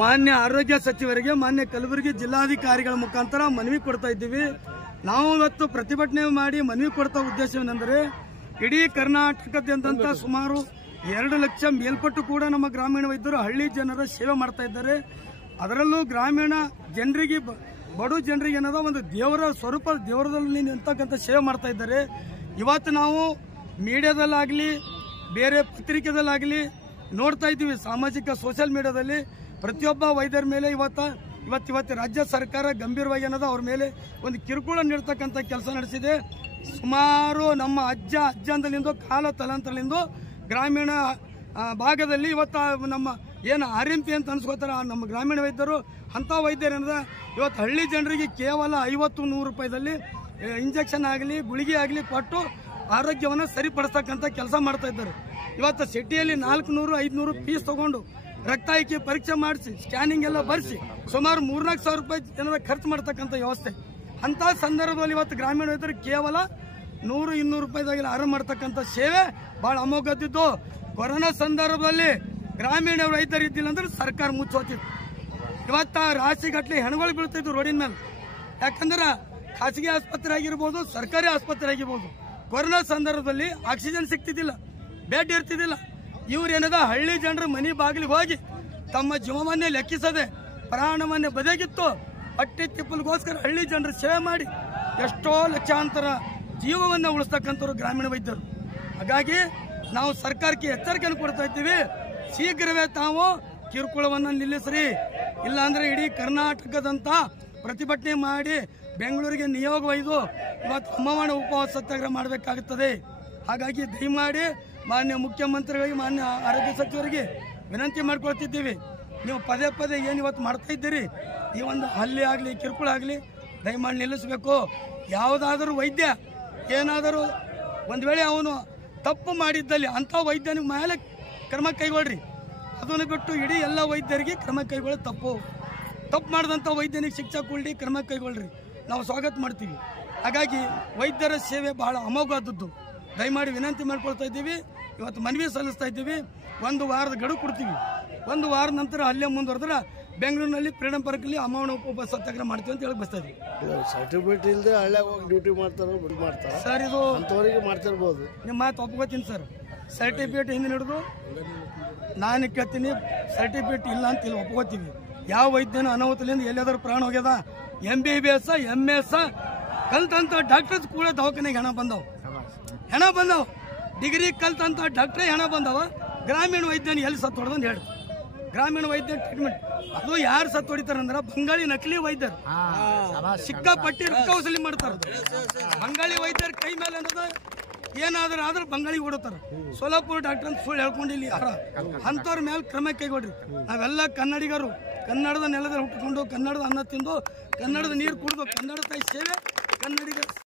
ಮಾನ್ಯ ಆರೋಗ್ಯ ಸಚಿವರಿಗೆ ಮಾನ್ಯ ಕಲಬುರಗಿ ಜಿಲ್ಲಾಧಿಕಾರಿಗಳ ಮುಖಾಂತರ ಮನವಿ ಕೊಡ್ತಾ ಇದ್ದೀವಿ. ನಾವು ಇವತ್ತು ಪ್ರತಿಭಟನೆ ಮಾಡಿ ಮನವಿ ಕೊಡ್ತಾ ಉದ್ದೇಶವೇನೆಂದರೆ ಇಡೀ ಕರ್ನಾಟಕದಾದ್ಯಂತ ಸುಮಾರು 2 ಲಕ್ಷ ಮೇಲ್ಪಟ್ಟು ಕೂಡ ನಮ್ಮ ಗ್ರಾಮೀಣ ವೈದ್ಯರು ಹಳ್ಳಿ ಜನರ ಸೇವೆ ಮಾಡ್ತಾ ಇದ್ದಾರೆ. ಅದರಲ್ಲೂ ಗ್ರಾಮೀಣ ಜನರಿಗೆ ಬಡ ಜನರಿಗೆ ಏನದ ಒಂದು ದೇವರ ಸ್ವರೂಪ ದೇವರದಲ್ಲಿ ನಿಂತಕ್ಕಂಥ ಸೇವೆ ಮಾಡ್ತಾ ಇದ್ದಾರೆ. ಇವತ್ತು ನಾವು ಮೀಡಿಯಾದಲ್ಲಾಗಲಿ ಬೇರೆ ಪತ್ರಿಕೆದಲ್ಲಾಗಲಿ ನೋಡ್ತಾ ಇದ್ದೀವಿ, ಸಾಮಾಜಿಕ ಸೋಷಿಯಲ್ ಮೀಡಿಯಾದಲ್ಲಿ ಪ್ರತಿಯೊಬ್ಬ ವೈದ್ಯರ ಮೇಲೆ ಇವತ್ತು ರಾಜ್ಯ ಸರ್ಕಾರ ಗಂಭೀರವಾಗಿ ಏನದ ಅವ್ರ ಮೇಲೆ ಒಂದು ಕಿರುಕುಳ ನೀಡ್ತಕ್ಕಂಥ ಕೆಲಸ ನಡೆಸಿದೆ. ಸುಮಾರು ನಮ್ಮ ಅಜ್ಜಂದಲಿಂದ ಕಾಲ ತಲಾಂತರಲಿಂದ ಗ್ರಾಮೀಣ ಭಾಗದಲ್ಲಿ ಇವತ್ತು ನಮ್ಮ ಏನು RMP ಅಂತ ಅನ್ಸ್ಕೋತಾರ ನಮ್ಮ ಗ್ರಾಮೀಣ ವೈದ್ಯರು ಅಂಥ ವೈದ್ಯರು ಏನದ ಇವತ್ತು ಹಳ್ಳಿ ಜನರಿಗೆ ಕೇವಲ 50-100 ರೂಪಾಯಿದಲ್ಲಿ ಇಂಜೆಕ್ಷನ್ ಆಗಲಿ ಗುಳಿಗೆ ಆಗಲಿ ಕೊಟ್ಟು ಆರೋಗ್ಯವನ್ನು ಸರಿಪಡಿಸ್ತಕ್ಕಂಥ ಕೆಲಸ ಮಾಡ್ತಾ ಇದ್ದಾರೆ. ಇವತ್ತು ಸಿಟಿಯಲ್ಲಿ 400-500 ಫೀಸ್ ತಗೊಂಡು ರಕ್ತ ಆಯ್ಕೆ ಪರೀಕ್ಷೆ ಮಾಡಿಸಿ ಸ್ಕ್ಯಾನಿಂಗ್ ಎಲ್ಲ ಬರೆಸಿ ಸುಮಾರು 3-4 ಸಾವಿರ ರೂಪಾಯಿ ಜನರ ಖರ್ಚು ಮಾಡ್ತಕ್ಕಂಥ ವ್ಯವಸ್ಥೆ. ಅಂಥ ಸಂದರ್ಭದಲ್ಲಿ ಇವತ್ತು ಗ್ರಾಮೀಣ ವೈದ್ಯರು ಕೇವಲ 100-200 ರೂಪಾಯಿದಾಗೆಲ್ಲ ಆರಾಮ ಮಾಡ್ತಕ್ಕಂಥ ಸೇವೆ ಭಾಳ ಅಮೋಘದಿದ್ದು. ಕೊರೋನಾ ಸಂದರ್ಭದಲ್ಲಿ ಗ್ರಾಮೀಣ ವೈದ್ಯರು ಇದ್ದಿಲ್ಲ ಅಂದ್ರೆ ಸರ್ಕಾರ ಮುಚ್ಚೋತಿತ್ತು. ಇವತ್ತು ರಾಶಿಗಟ್ಟಲೆ ಹೆಣಗಳು ಬೀಳ್ತಿದ್ವು ರೋಡಿನ ಮೇಲೆ. ಯಾಕಂದ್ರೆ ಖಾಸಗಿ ಆಸ್ಪತ್ರೆ ಆಗಿರ್ಬೋದು, ಸರ್ಕಾರಿ ಆಸ್ಪತ್ರೆ ಆಗಿರ್ಬೋದು, ಕೊರೋನಾ ಸಂದರ್ಭದಲ್ಲಿ ಆಕ್ಸಿಜನ್ ಸಿಗ್ತಿದ್ದಿಲ್ಲ, ಬೆಡ್ ಇರ್ತಿದ್ದಿಲ್ಲ. ಇವ್ರೇನದ ಹಳ್ಳಿ ಜನರ ಮನೆ ಬಾಗಿಲಿಗೆ ಹೋಗಿ ತಮ್ಮ ಜೀವವನ್ನೇ ಲೆಕ್ಕಿಸದೆ ಪ್ರಾಣವನ್ನೇ ಬದಗಿತ್ತು ಹೊಟ್ಟೆ ತಿಪ್ಪಲಿಗೋಸ್ಕರ ಹಳ್ಳಿ ಜನರ ಸೇವೆ ಮಾಡಿ ಎಷ್ಟೋ ಲಕ್ಷಾಂತರ ಜೀವವನ್ನು ಉಳಿಸ್ತಕ್ಕಂಥವ್ರು ಗ್ರಾಮೀಣ ವೈದ್ಯರು. ಹಾಗಾಗಿ ನಾವು ಸರ್ಕಾರಕ್ಕೆ ಎಚ್ಚರಿಕೆಯನ್ನು ಕೊಡ್ತಾ ಇದ್ದೀವಿ, ಶೀಘ್ರವೇ ತಾವು ಕಿರುಕುಳವನ್ನು ನಿಲ್ಲಿಸ್ರಿ, ಇಲ್ಲಾಂದ್ರೆ ಇಡೀ ಕರ್ನಾಟಕದಂತ ಪ್ರತಿಭಟನೆ ಮಾಡಿ ಬೆಂಗಳೂರಿಗೆ ನಿಯೋಗ ಒಯ್ದು ಇವತ್ತು ಅಮ್ಮವಣ ಉಪವಾಸ ಸತ್ಯಾಗ್ರಹ ಮಾಡಬೇಕಾಗುತ್ತದೆ. ಹಾಗಾಗಿ ದಯಮಾಡಿ ಮಾನ್ಯ ಮುಖ್ಯಮಂತ್ರಿಗಳಿಗೆ ಮಾನ್ಯ ಆರೋಗ್ಯ ಸಚಿವರಿಗೆ ವಿನಂತಿ ಮಾಡ್ಕೊಳ್ತಿದ್ದೀವಿ, ನೀವು ಪದೇ ಪದೇ ಏನು ಇವತ್ತು ಮಾಡ್ತಾ ಇದ್ದೀರಿ, ಈ ಒಂದು ಹಲ್ಲೆ ಆಗಲಿ ಕಿರುಕುಳ ಆಗಲಿ ದಯಮಾಡಿ ನಿಲ್ಲಿಸಬೇಕು. ಯಾವುದಾದರೂ ವೈದ್ಯ ಏನಾದರೂ ಒಂದು ವೇಳೆ ಅವನು ತಪ್ಪು ಮಾಡಿದ್ದಲ್ಲಿ ಅಂಥ ವೈದ್ಯನಿಗೆ ಮೇಲೆ ಕ್ರಮ ಕೈಗೊಳ್ಳ್ರಿ. ಅದನ್ನು ಬಿಟ್ಟು ಇಡೀ ಎಲ್ಲ ವೈದ್ಯರಿಗೆ ಕ್ರಮ ಕೈಗೊಳ್ಳಿ ತಪ್ಪು ಮಾಡಿದಂಥ ವೈದ್ಯನಿಗೆ ಶಿಕ್ಷೆ ಕೊಡ್ಲಿ, ಕ್ರಮ ಕೈಗೊಳ್ಳ್ರಿ, ನಾವು ಸ್ವಾಗತ ಮಾಡ್ತೀವಿ. ಹಾಗಾಗಿ ವೈದ್ಯರ ಸೇವೆ ಬಹಳ ಅಮೋಘವಾದದ್ದು. ದಯಮಾಡಿ ವಿನಂತಿ ಮಾಡ್ಕೊಳ್ತಾ ಇದ್ದೀವಿ, ಇವತ್ತು ಮನವಿ ಸಲ್ಲಿಸ್ತಾ ಇದ್ದೀವಿ. 1 ವಾರದ ಗಡುವು ಕೊಡ್ತೀವಿ. 1 ವಾರದ ನಂತರ ಅಲ್ಲೇ ಮುಂದುವರೆದ್ರೆ ಬೆಂಗಳೂರಿನಲ್ಲಿ ಫ್ರೀಡಂ ಪಾರ್ಕಲ್ಲಿ ಅಮ್ಮವಣ ಉಪವಾಸ ಸತ್ಯಾಗ್ರಹ ಮಾಡ್ತೀವಿ ಅಂತ ಹೇಳಿ ಬಸ್ತಾ ಇದ್ದೀವಿ. ಸರ್ಟಿಫಿಕೇಟ್ ಇಲ್ಲದೆ ಹಳ್ಳಿಯಾಗ ಹೋಗಿ ಡ್ಯೂಟಿ ಮಾಡ್ತಾರೆ ಸರ್, ಇದು ಅಂಥವರಿಗೆ ಮಾಡ್ತಿರ್ಬೋದು. ನಿಮ್ಮ ಮಾತು ಒಪ್ಕೋತೀನಿ ಸರ್. ಸರ್ಟಿಫಿಕೇಟ್ ಹಿಂದೆ ಹಿಡಿದು ನಾನು ಕೇಳ್ತೀನಿ, ಸರ್ಟಿಫಿಕೇಟ್ ಇಲ್ಲ ಅಂತ ಇಲ್ಲಿ ಒಪ್ಕೋತೀವಿ. ಯಾವ ವೈದ್ಯನ ಅನಾಹುತಲಿಂದ ಎಲ್ಲಾದ್ರೂ ಪ್ರಾಣ ಹೋಗ್ಯದ? MBBS MS ಕಲ್ತಂತ ಡಾಕ್ಟರ್ಸ್ ಕೂಡ ದವಾಖಾನೆಗೆ ಹೆಣ ಬಂದವು. ಡಿಗ್ರಿ ಕಲ್ತಂತ ಡಾಕ್ಟ್ರೇ ಹೆಣ ಬಂದವ. ಗ್ರಾಮೀಣ ವೈದ್ಯನ ಎಲ್ಲಿ ಸತ್ತು ಹೊಡೆದಂತ ಹೇಳಿ, ಗ್ರಾಮೀಣ ವೈದ್ಯ ಟ್ರೀಟ್ಮೆಂಟ್ ಅದು ಯಾರು ಸತ್ತು ಹೊಡಿತಾರಂದ್ರ ಬಂಗಾಳಿ ನಕಲಿ ವೈದ್ಯರು ಸಿಕ್ಕಾಪಟ್ಟಿ ರೊಕ್ಕ ವಸೂಲಿ ಮಾಡ್ತಾರೆ. ಬಂಗಾಳಿ ವೈದ್ಯರ ಕೈ ಮೇಲೆ ಏನಾದ್ರೂ ಆದ್ರೆ ಬಂಗಾಳಿಗೆ ಓಡುತ್ತಾರೆ. ಸೋಲಾಪುರ ಡಾಕ್ಟರ್ ಅಂತ ಸುಳ್ಳು ಹೇಳ್ಕೊಂಡು ಇಲ್ಲಿ ಯಾರ ಅಂಥವ್ರ ಮೇಲೆ ಕ್ರಮ ಕೈಗೊಳ್ರಿ. ನಾವೆಲ್ಲ ಕನ್ನಡಿಗರು, ಕನ್ನಡದ ನೆಲದಲ್ಲಿ ಹುಟ್ಟುಕೊಂಡು ಕನ್ನಡದ ಅನ್ನ ತಿಂದು ಕನ್ನಡದ ನೀರು ಕುಡಿದು ಕನ್ನಡ ತಾಯಿ ಸೇವೆ ಕನ್ನಡಿಗರು